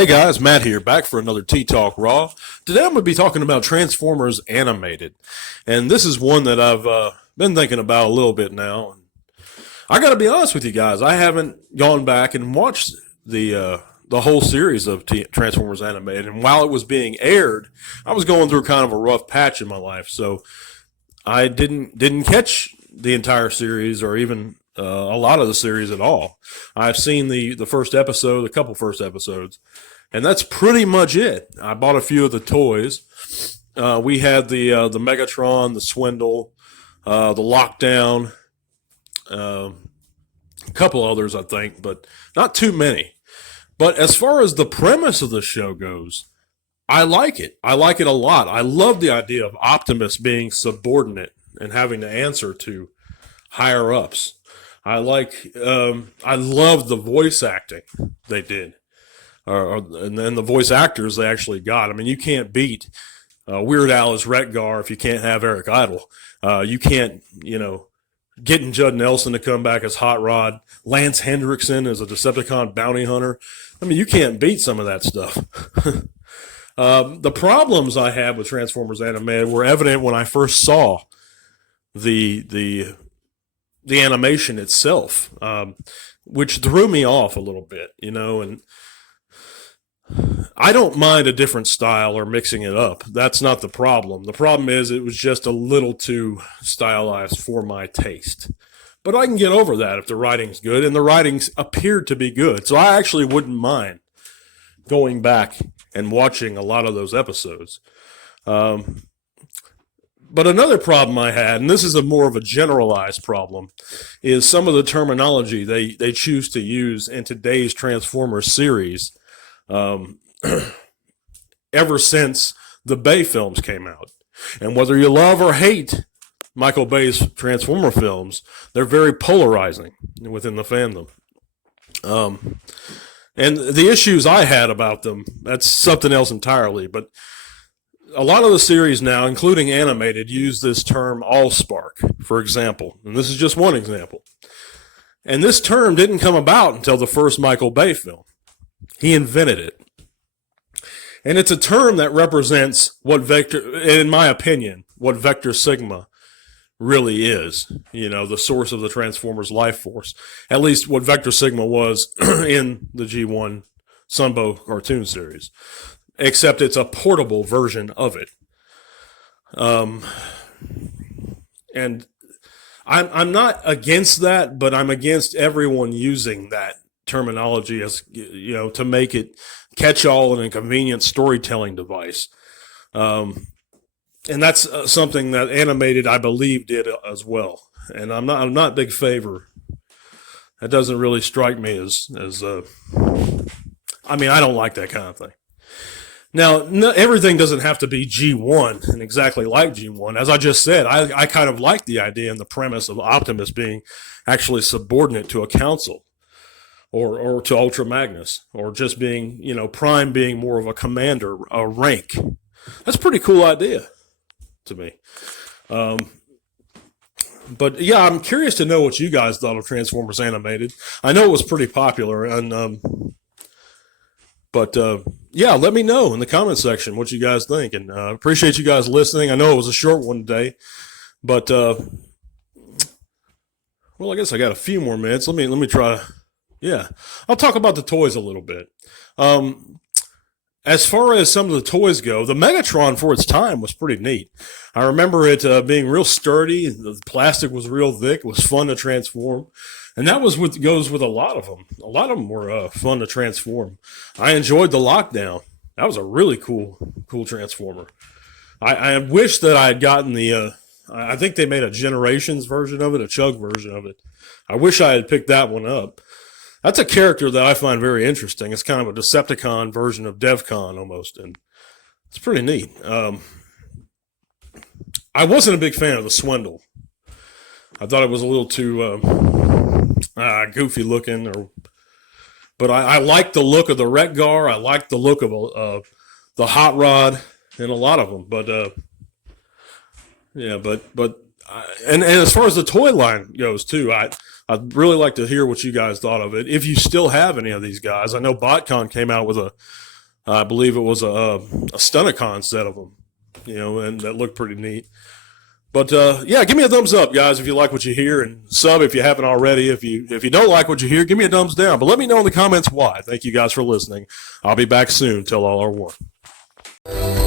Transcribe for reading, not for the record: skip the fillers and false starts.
Hey guys, Matt here, back for another Tea Talk Raw. Today I'm going to be talking about Transformers Animated. And this is one that I've been thinking about a little bit now. I got to be honest with you guys, I haven't gone back and watched the whole series of Transformers Animated. And while it was being aired, I was going through kind of a rough patch in my life. So I didn't catch the entire series or even a lot of the series at all. I've seen the first episode, a couple first episodes, and that's pretty much it. I bought a few of the toys. We had the Megatron, the Swindle, the Lockdown, a couple others, I think, but not too many. But as far as the premise of the show goes, I like it. I like it a lot. I love the idea of Optimus being subordinate and having to answer to higher ups. I love the voice acting they did, and then the voice actors they actually got. I mean, you can't beat Weird Al as Wreck-Gar if you can't have Eric Idle. You can't, getting Judd Nelson to come back as Hot Rod, Lance Hendrickson as a Decepticon bounty hunter. I mean, you can't beat some of that stuff. The problems I had with Transformers Animated were evident when I first saw the animation itself, which threw me off a little bit, and I don't mind a different style or mixing it up. That's not the problem. The problem is it was just a little too stylized for my taste. But I can get over that if the writing's good, and the writings appeared to be good. So I actually wouldn't mind going back and watching a lot of those episodes. But another problem I had, and this is more of a generalized problem, is some of the terminology they choose to use in today's Transformers series ever since the Bay films came out. And whether you love or hate Michael Bay's Transformer films, they're very polarizing within the fandom. And the issues I had about them, that's something else entirely, but a lot of the series now, including animated, use this term AllSpark, for example. And this is just one example. And this term didn't come about until the first Michael Bay film. He invented it. And it's a term that represents what in my opinion, what Vector Sigma really is. The source of the Transformers life force. At least what Vector Sigma was in the G1 Sunbow cartoon series. Except it's a portable version of it. And I'm not against that, but I'm against everyone using that terminology as, to make it catch-all and a convenient storytelling device. And that's something that Animated, I believe, did as well. And I'm not a big favor. That doesn't really strike me as I don't like that kind of thing. Now, everything doesn't have to be G1 and exactly like G1. As I just said, I kind of like the idea and the premise of Optimus being actually subordinate to a council or to Ultra Magnus, or just being, Prime being more of a commander, a rank. That's a pretty cool idea to me. But yeah, I'm curious to know what you guys thought of Transformers Animated. I know it was pretty popular, and But yeah, let me know in the comment section what you guys think, and appreciate you guys listening. I know it was a short one today, but well, I guess I got a few more minutes. Let me try. Yeah, I'll talk about the toys a little bit. As far as some of the toys go, the Megatron for its time was pretty neat. I remember it being real sturdy. The plastic was real thick. It was fun to transform. And that was what goes with a lot of them. A lot of them were fun to transform. I enjoyed the Lockdown. That was a really cool transformer. I wish that I had gotten the, I think they made a Generations version of it, a Chug version of it. I wish I had picked that one up. That's a character that I find very interesting. It's kind of a Decepticon version of DevCon almost, and it's pretty neat. I wasn't a big fan of the Swindle. I thought it was a little too goofy looking, but I like the look of the Wreck-Gar. I like the look of the Hot Rod in a lot of them. But yeah, but and as far as the toy line goes too, I'd really like to hear what you guys thought of it. If you still have any of these guys, I know BotCon came out with I believe it was a Stunticon set of them, and that looked pretty neat. But yeah, give me a thumbs up, guys, if you like what you hear, and sub if you haven't already. If you don't like what you hear, give me a thumbs down. But let me know in the comments why. Thank you guys for listening. I'll be back soon. Till all are one.